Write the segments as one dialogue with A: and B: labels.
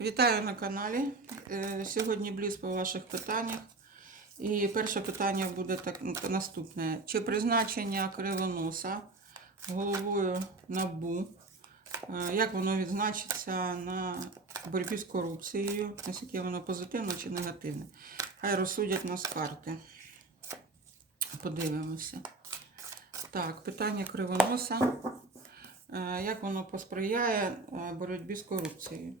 A: Вітаю на каналі. Е, Сьогодні бліз по ваших питаннях. І перше питання буде так наступне: чи призначення кривоноса головою НАБУ? е, Як воно відзначиться на боротьбі з корупцією? Наскільки воно позитивне чи негативне? Хай розсудять нас карти. Подивимося. Так, питання кривоноса. Е, Як воно посприяє боротьбі з корупцією?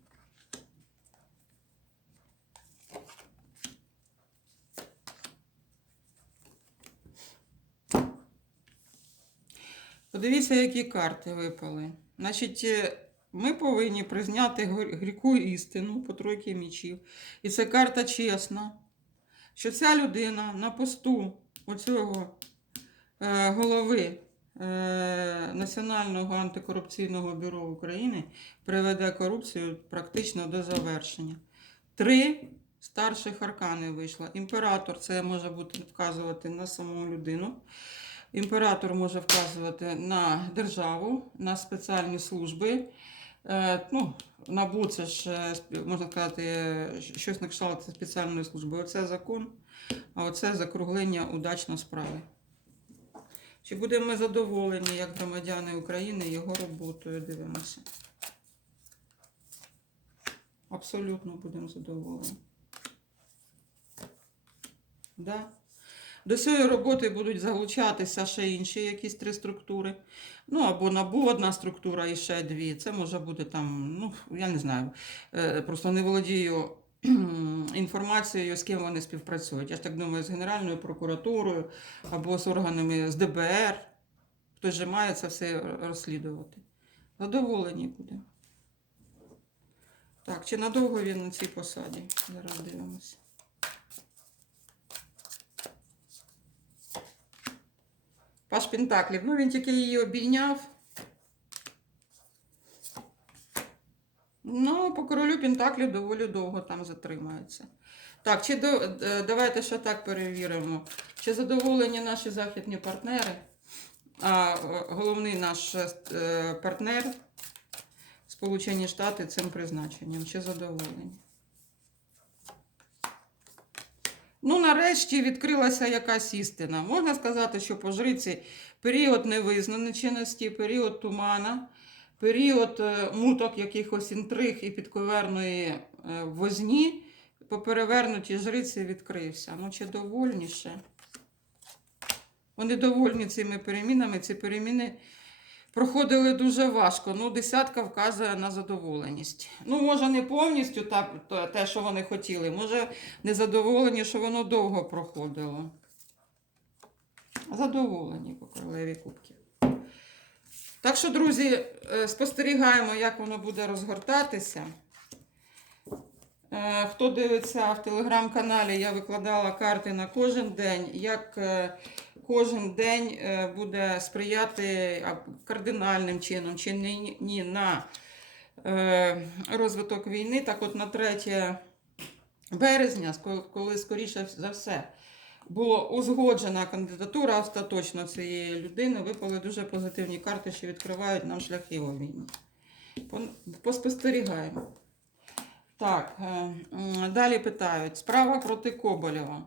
A: Подивіться, які карти випали. Значить, е, ми повинні призняти гріку істину по тройки мічів. І це карта чесна, що ця людина на посту оцього е, голови е, Національного антикорупційного бюро України приведе корупцію практично до завершення. Три старших аркани вийшло. Імператор це може бути вказувати на саму людину. Імператор може вказувати на державу, на спеціальні служби. Е, ну, НАБУ це ж, е, можна сказати, щось на кшталт спеціальної служби. Оце закон, а оце закруглення удачно справи. Чи будемо ми задоволені, як громадяни України, його роботою? Дивимося. Абсолютно будемо задоволені. Да. До цієї роботи будуть залучатися ще інші якісь три структури. Ну, або НАБУ одна структура і ще дві. Це може бути там, ну, я не знаю. Е, Просто не володію інформацією, з ким вони співпрацюють. Я ж так думаю, з Генеральною прокуратурою або з органами з ДБР. Хтось же має це все розслідувати. Задоволені будемо. Так, чи надовго він на цій посаді? Зараз дивимося. Паш Пентаклів. Ну, він тільки її обійняв. Ну, по королю Пентаклів доволі довго там затримається. Так, чи до, е, давайте ще так перевіримо. Чи задоволені наші західні партнери? А е, головний наш е, партнер Сполучені Штати цим призначенням. Чи задоволені? Ну, нарешті відкрилася якась істина. Можна сказати, що по жриці період невизначеності, період тумана, період е, муток якихось інтриг і підковерної е, возні по перевернутій жриці відкрився. Ну, чи довольніше? Вони довольні цими перемінами. Ці переміни проходили дуже важко. Ну, десятка вказує на задоволеність. Ну, може, не повністю то- те, що вони хотіли. Може, незадоволені, що воно довго проходило. Задоволені по королеві кубків. Так що, друзі, е, спостерігаємо, як воно буде розгортатися. Е, Хто дивиться в телеграм-каналі, я викладала карти на кожен день. Як е, кожен день е, буде сприяти кардинальним чином чи ні, на е, розвиток війни. Так от на 3 березня, коли скоріше за все була узгоджена кандидатура остаточно цієї людини, випали дуже позитивні карти, що відкривають нам шляхи у війні. Поспостерігаємо. Так, е, далі питають. Справа проти Коболєва.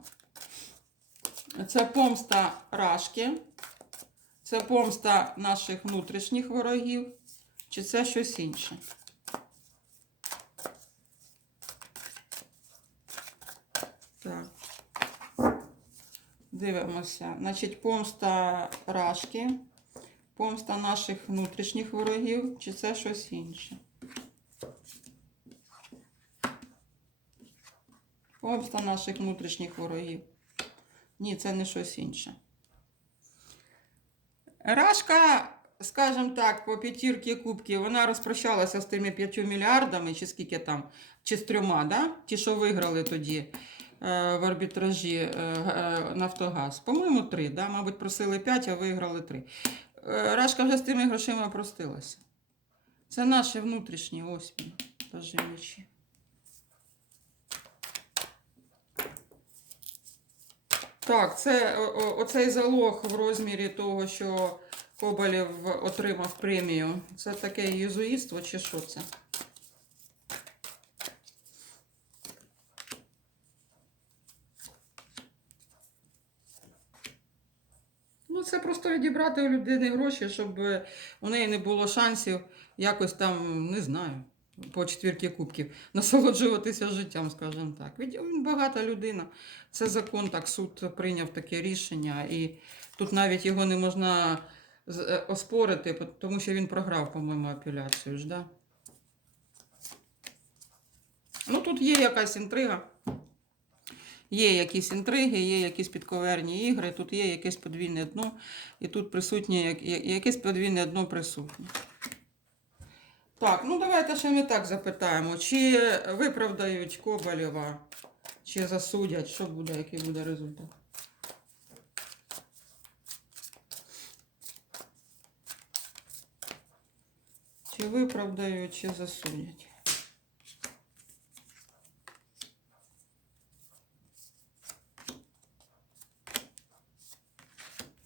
A: Це помста Рашки, це помста наших внутрішніх ворогів, чи це щось інше? Так. Дивимося. Значить, помста Рашки, помста наших внутрішніх ворогів, чи це щось інше? Помста наших внутрішніх ворогів. Ні, це не щось інше. Рашка, скажімо так, по п'ятірки кубків, вона розпрощалася з тими 5 мільярдами, чи скільки там, чи з трьома, да? ті, що виграли тоді е, в арбітражі е, е, Нафтогаз. По-моєму, три, да? мабуть, просили 5, а виграли 3. Е, Рашка вже з тими грошима простилася. Це наші внутрішні ось він, Так, це оцей залог в розмірі того, що Коболєв отримав премію. Це таке єзуїство чи що це? Ну, це просто відібрати у людини гроші, щоб у неї не було шансів якось там, не знаю по четвірки кубків насолоджуватися життям, скажімо так. Він багата людина. Це закон, так суд прийняв таке рішення, і тут навіть його не можна е, оспорити, тому що він програв, по-моєму, апеляцію ж, да? Ну, тут є якась інтрига. Є якісь інтриги, є якісь підковерні ігри, тут є якесь подвійне дно, і тут присутнє якесь подвійне дно присутнє. Так, ну давайте ще ми так запитаємо, чи виправдають Коболєва, чи засудять, що буде, який буде результат. Чи виправдають, чи засудять.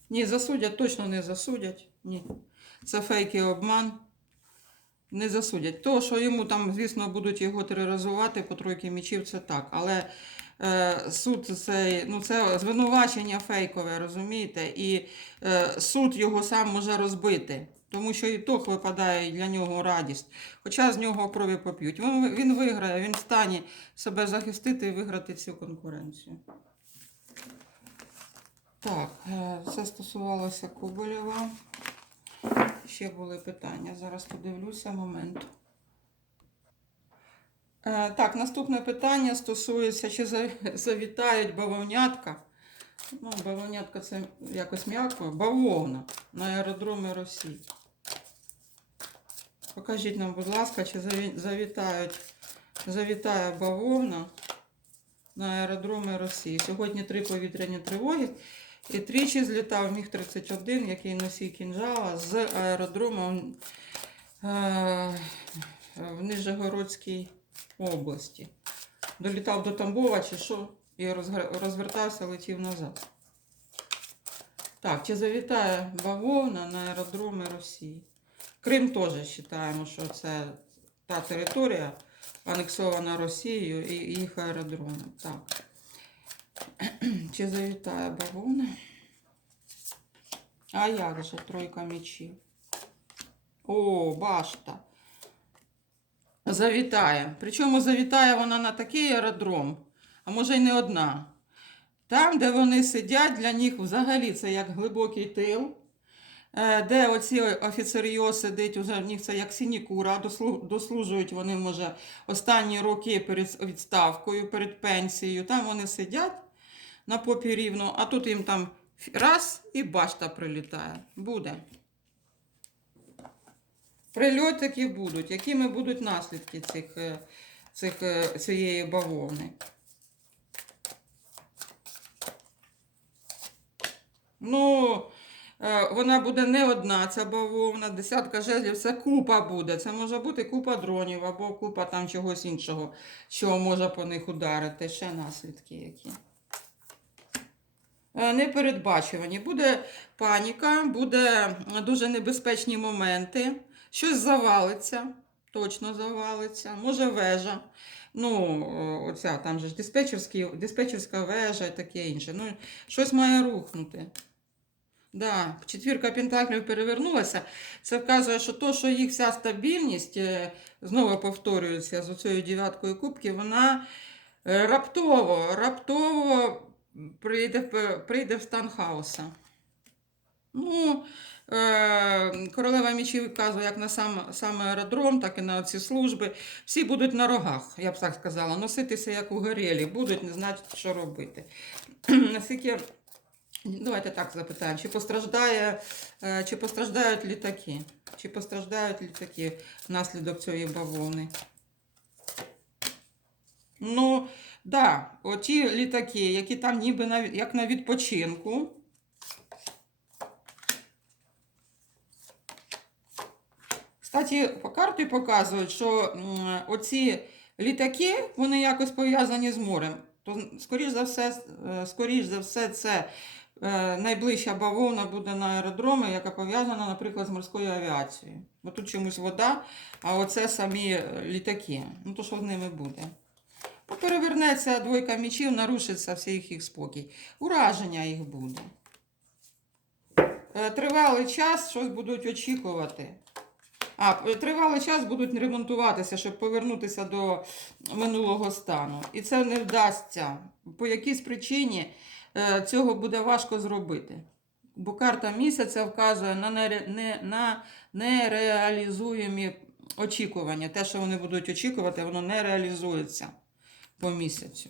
A: Ні, засудять, точно не засудять. Ні. Це фейк і обман. Не засудять. То, що йому там, звісно, будуть його тероризувати по тройки мічів, це так. Але е, суд це, ну, це звинувачення фейкове, розумієте? І е, суд його сам може розбити. Тому що і то випадає для нього радість. Хоча з нього крові поп'ють. Він, він виграє, він в стані себе захистити і виграти цю конкуренцію. Так, е, це стосувалося Коболєва. Ще були питання. Зараз подивлюся момент. Е, Так, наступне питання стосується, чи завітають бавовнятка. Ну, бавовнятка це якось м'яко. Бавовна на аеродромі Росії. Покажіть нам, будь ласка, чи заві- завітають, завітає бавовна на аеродроми Росії. Сьогодні три повітряні тривоги. І тричі злітав Міг-31, який носій кінжала з аеродрому е, в Нижегородській області. Долітав до Тамбова чи що, і розвертався, летів назад. Так, чи завітає бавовна на аеродроми Росії? Крим теж вважаємо, що це та територія, анексована Росією і їх аеродроми. Так. Чи завітає бавовна? А як же тройка мечів? О, башта. Завітає. Причому завітає вона на такий аеродром, а може й не одна. Там, де вони сидять, для них взагалі це як глибокий тил. Е, Де оці офіцеріо сидить, уже в них це як сінікура, дослужують вони, може, останні роки перед відставкою, перед пенсією. Там вони сидять на попі рівно, а тут їм там раз і башта прилітає. Буде. Прильотики будуть. Якими будуть наслідки цих, е, цих, е, цієї бавовни? Ну, е, вона буде не одна, ця бавовна, десятка жезлів, це купа буде. Це може бути купа дронів або купа там чогось іншого, що може по них ударити. Ще наслідки які. Е, Непередбачувані. Буде паніка, буде дуже небезпечні моменти. Щось завалиться, точно завалиться, може вежа. Ну, оця там же ж диспетчерська вежа і таке інше. Ну, щось має рухнути. Да, четвірка пентаклів перевернулася. Це вказує, що то, що їх вся стабільність, е, знову повторюється з оцією дев'яткою кубків, вона е, раптово, раптово прийде, прийде в стан хаоса. Ну, е, королева мічів вказує як на сам, саме аеродром, так і на ці служби. Всі будуть на рогах, я б так сказала, носитися як у горілі, будуть не знати, що робити. Наскільки, давайте так запитаємо, чи постраждає, е, чи постраждають літаки? Чи постраждають літаки внаслідок цієї бавовни? Ну, да, оті літаки, які там ніби на, як на відпочинку. Кстати, по карті показують, що оці літаки, вони якось пов'язані з морем. То, скоріш за все, е, скоріш за все, це е, найближча бавовна буде на аеродромі, яка пов'язана, наприклад, з морською авіацією. Бо тут чомусь вода, а оце самі е, літаки. Ну, то що з ними буде? Перевернеться двойка мічів, нарушиться всіх їх спокій. Ураження їх буде. е, тривалий час щось будуть очікувати. А, е, тривалий час будуть ремонтуватися, щоб повернутися до минулого стану. І це не вдасться. По якійсь причині е, цього буде важко зробити. Бо карта місяця вказує на, нере, не, нереалізуємі очікування. Те, що вони будуть очікувати, воно не реалізується по місяцю.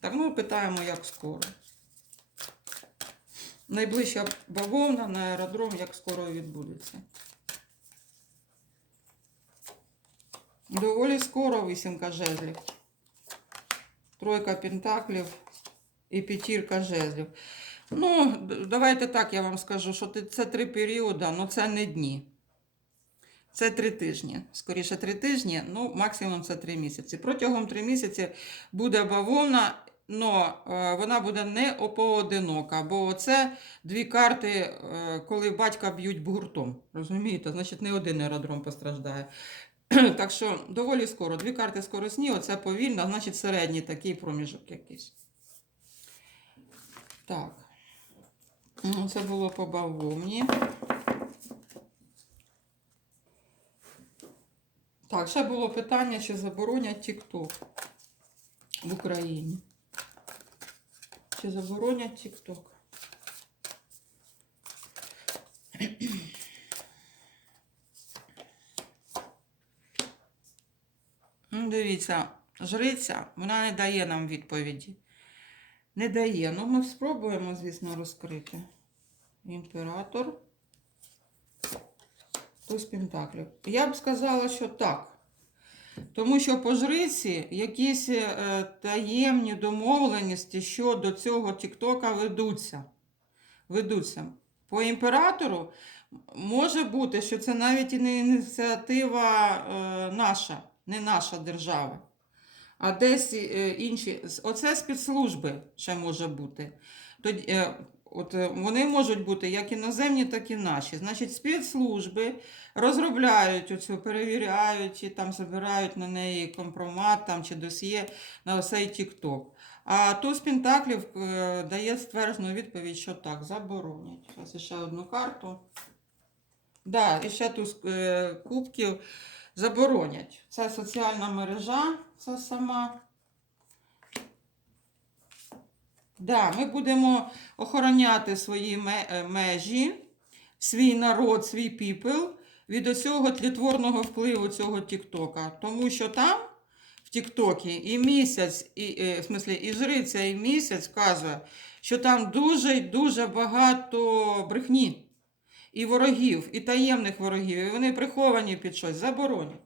A: Так, ну питаємо, як скоро. Найближча бавовна на аеродром, як скоро відбудеться. Доволі скоро вісімка жезлів. Тройка пентаклів і п'ятірка жезлів. Ну, давайте так я вам скажу, що це три періоди, але це не дні. Це три тижні. Скоріше три тижні, ну, максимум це три місяці. Протягом три місяці буде бавовна, але вона буде не поодинока, бо це дві карти, е, коли батька б'ють гуртом. Розумієте? Значить, не один аеродром постраждає. Так що доволі скоро. Дві карти скоросні, оце повільно, значить середній такий проміжок якийсь. Так. Ну, Це було по бавовні. Так, ще було питання, чи заборонять TikTok в Україні. Чи заборонять TikTok? Ну, дивіться, жриця, вона не дає нам відповіді. Не дає. Ну, ми спробуємо, звісно, розкрити. Імператор. Туз Пентаклів. Я б сказала, що так. Тому що по жриці якісь е, таємні домовленості щодо цього Тіктока ведуться. ведуться. По імператору може бути, що це навіть і не ініціатива е, наша, не наша держава. А десь е, інші. Оце спецслужби ще може бути. Тоді, е, от, е, вони можуть бути як іноземні, так і наші. Значить, спецслужби розробляють оцю, перевіряють і там забирають на неї компромат там, чи досьє на цей TikTok. А туз Пентаклів е, дає стверджену відповідь, що так, заборонять. Зараз ще одну карту. Да, і ще туз е, кубків заборонять. Це соціальна мережа, це сама. Да, ми будемо охороняти свої е, межі, свій народ, свій піпел від усього тлітворного впливу цього Тіктока. Тому що там, в Тіктокі, і місяць, і, е, в смислі, і жриця, і місяць вказує, що там дуже й дуже багато брехні. І ворогів, і таємних ворогів, і вони приховані під щось, заборонять.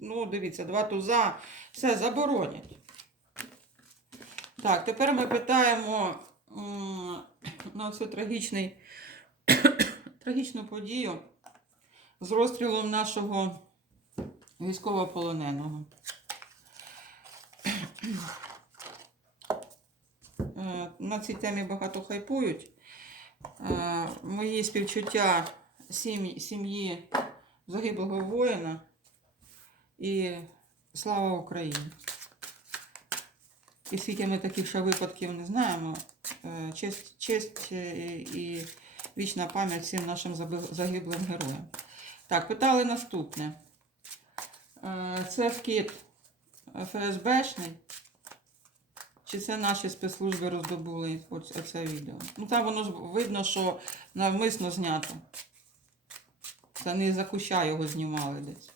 A: Ну, дивіться, два туза, все заборонять. Так, тепер ми питаємо на цю трагічний, трагічну подію з розстрілом нашого військовополоненого. Е, На цій темі багато хайпують. Е, Мої співчуття сім'ї, сім'ї загиблого воїна і слава Україні. І скільки ми таких ще випадків не знаємо. Е, Честь, честь е, і вічна пам'ять всім нашим загиблим героям. Так, питали наступне. Е, Це вкид ФСБшний. Чи це наші спецслужби роздобули оце відео? Ну там воно ж видно, що навмисно знято. Це не за куща його знімали десь.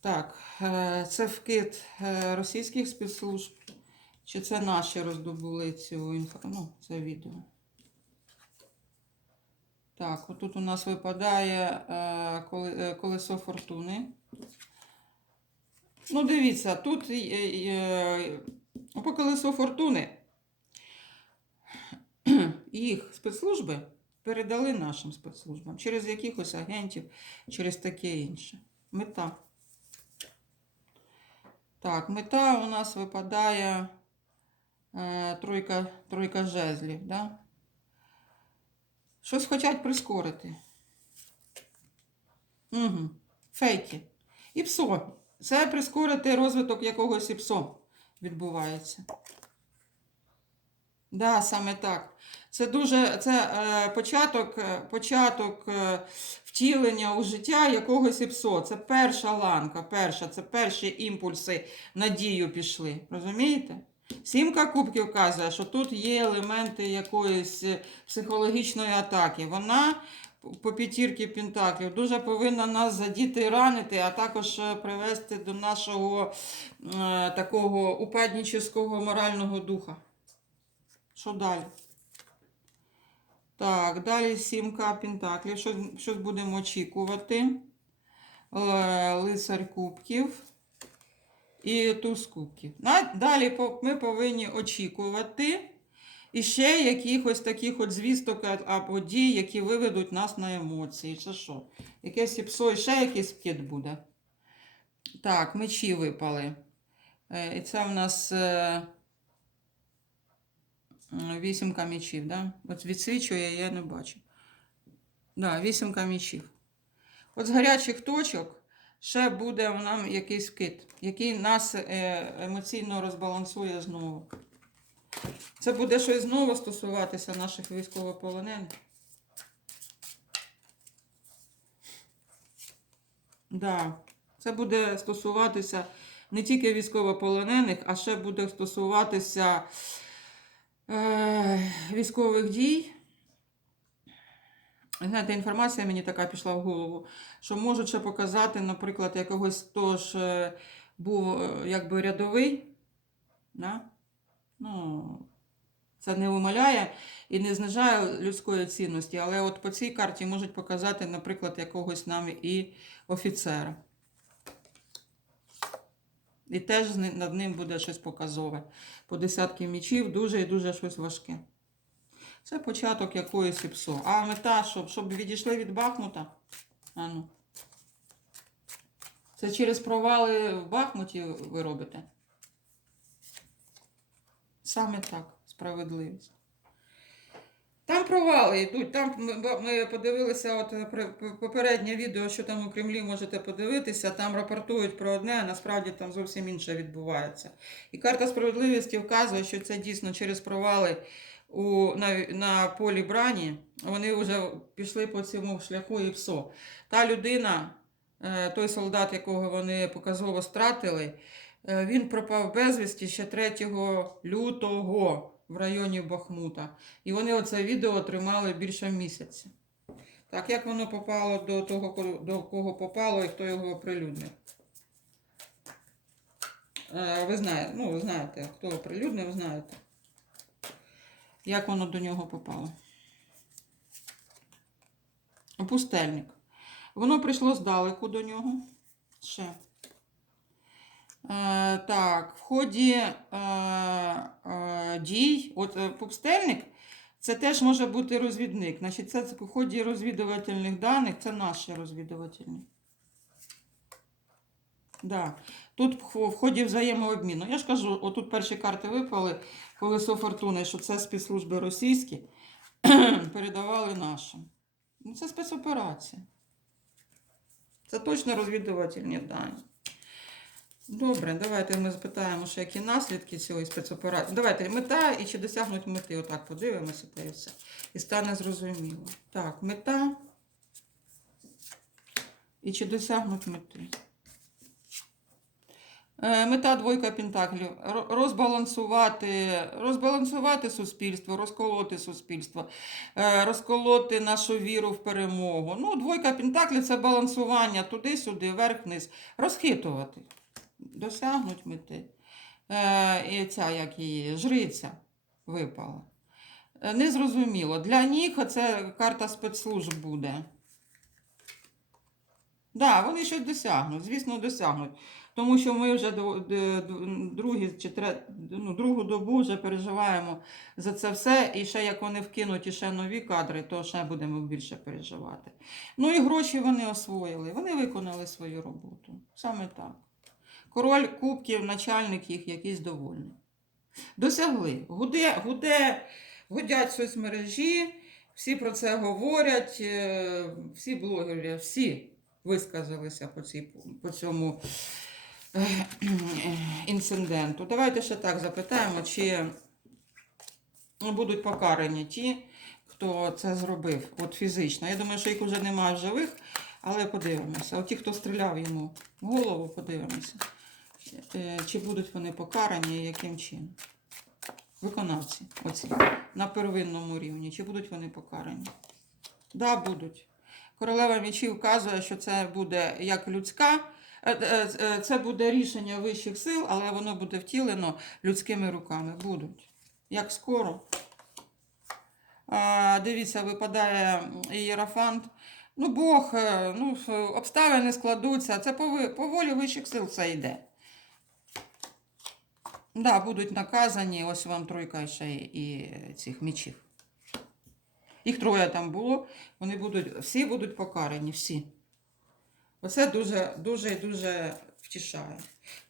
A: Так, це вкид е, російських спецслужб. Чи це наші роздобули цю інфо... ну, це відео? Так, отут у нас випадає е, е, колесо фортуни. Ну, дивіться, тут е, е, по колесу фортуни їх спецслужби передали нашим спецслужбам через якихось агентів, через таке інше. Мета. Так, мета у нас випадає е, тройка, тройка жезлів. Да? Щось хочуть прискорити. Угу. Фейки. псо. Це прискорити розвиток якогось ІПСО відбувається. Да, саме так. Це дуже це е, початок, е, початок е, втілення у життя якогось ІПСО. Це перша ланка, перша, це перші імпульси на дію пішли. Розумієте? Сімка кубків каже, що тут є елементи якоїсь е, психологічної атаки. Вона по п'ятірки пентаклів дуже повинна нас задіти і ранити, а також е, привести до нашого е, такого упаднічого морального духа. Що далі? Так, далі сімка пентаклів. Що, щось будемо очікувати. Е, Лицар кубків і туз кубків. Далі ми повинні очікувати і ще якихось таких от звісток або дій, які виведуть нас на емоції. Це що? Якесь і ще якийсь вкид буде. Так, мечі випали. Е, І це в нас. Вісімка мічів, да? От відсвічує, я не бачу. Да, вісімка мічів. От з гарячих точок ще буде нам якийсь вкид, який нас е, емоційно розбалансує знову. Це буде щось знову стосуватися наших військовополонених. Да. Це буде стосуватися не тільки військовополонених, а ще буде стосуватися військових дій. Знаєте, інформація мені така пішла в голову, що можуть ще показати, наприклад, якогось хто ж е, був е, якби рядовий. Да? Ну, це не умаляє і не знижає людської цінності, але от по цій карті можуть показати, наприклад, якогось нам і офіцера. І теж над ним буде щось показове. По десятки мічів дуже і дуже щось важке. Це початок якоїсь ІПСО. А мета, щоб, щоб відійшли від Бахмута. А ну. Це через провали в Бахмуті ви робите? Саме так, справедливість. Провали йдуть. Там ми, подивилися от е, попереднє відео, що там у Кремлі можете подивитися. Там рапортують про одне, а насправді там зовсім інше відбувається. І карта справедливості вказує, що це дійсно через провали у, на, на полі брані. Вони вже пішли по цьому шляху і ПСО. Та людина, е, той солдат, якого вони показово стратили, е, він пропав безвісті ще 3 лютого в районі Бахмута. І вони оце відео тримали більше місяця. Так, як воно попало до того, до кого попало і хто його оприлюднив? Е, Ви знаєте, ну, ви знаєте, хто оприлюднив, знаєте. Як воно до нього попало? Пустельник. Воно прийшло здалеку до нього. Ще. Е, так, в ході е, е, дій, от пустельник, це теж може бути розвідник. Значить, це в ході розвідувальних даних, це наші розвідувальні. Да. Тут в в ході взаємообміну. Я ж кажу, отут перші карти випали, колесо фортуни, що це спецслужби російські передавали нашим. Ну, це спецоперація. Це точно розвідувальні дані. Добре, давайте ми запитаємо, що які наслідки цієї спецоперації. Давайте мета і чи досягнуть мети. Отак подивимося та і все. І стане зрозуміло. Так, мета. І чи досягнуть мети. Е, Мета двойка пентаклів розбалансувати, розбалансувати суспільство, розколоти суспільство, е, розколоти нашу віру в перемогу. Ну, двойка пентаклів це балансування туди-сюди, вверх-вниз, розхитувати, досягнуть мети. Е, І ця, як її, жриця випала. Е, Незрозуміло. Для них це карта спецслужб буде. Так, да, вони щось досягнуть, звісно, досягнуть. Тому що ми вже до- другі, чи ну, другу добу вже переживаємо за це все. І ще як вони вкинуть іще нові кадри, то ще будемо більше переживати. Ну і гроші вони освоїли, вони виконали свою роботу. Саме так. Король кубків, начальник їх якийсь довольний. Досягли. Гуде, гуде, гудять соцмережі, всі про це говорять, е, всі блогери, всі висказалися по, цій, по цьому е, інциденту. Давайте ще так запитаємо, чи будуть покарані ті, хто це зробив, от фізично. Я думаю, що їх вже немає в живих, але подивимося. От ті, хто стріляв йому в голову, подивимося. Е, Чи будуть вони покарані і яким чином? Виконавці, оці, на первинному рівні, чи будуть вони покарані? Да, будуть. Королева мечів вказує, що це буде як людська, е, е, це буде рішення вищих сил, але воно буде втілено людськими руками. Будуть. Як скоро. Дивіться, випадає ієрофант. Ну, Бог, ну, обставини складуться. Це по волі вищих сил все йде. Да, будуть наказані. Ось вам тройка ще і цих мечів. Їх троє там було. Вони будуть, всі будуть покарані, всі. Оце дуже, дуже дуже втішає.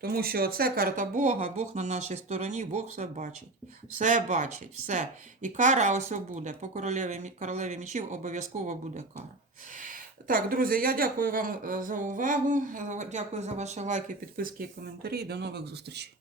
A: Тому що це карта Бога, Бог на нашій стороні, Бог все бачить. Все бачить, все. І кара ось буде. По королеві, королеві мічів обов'язково буде кара. Так, друзі, я дякую вам е, за увагу. Дякую за ваші лайки, підписки і коментарі. До нових зустрічей.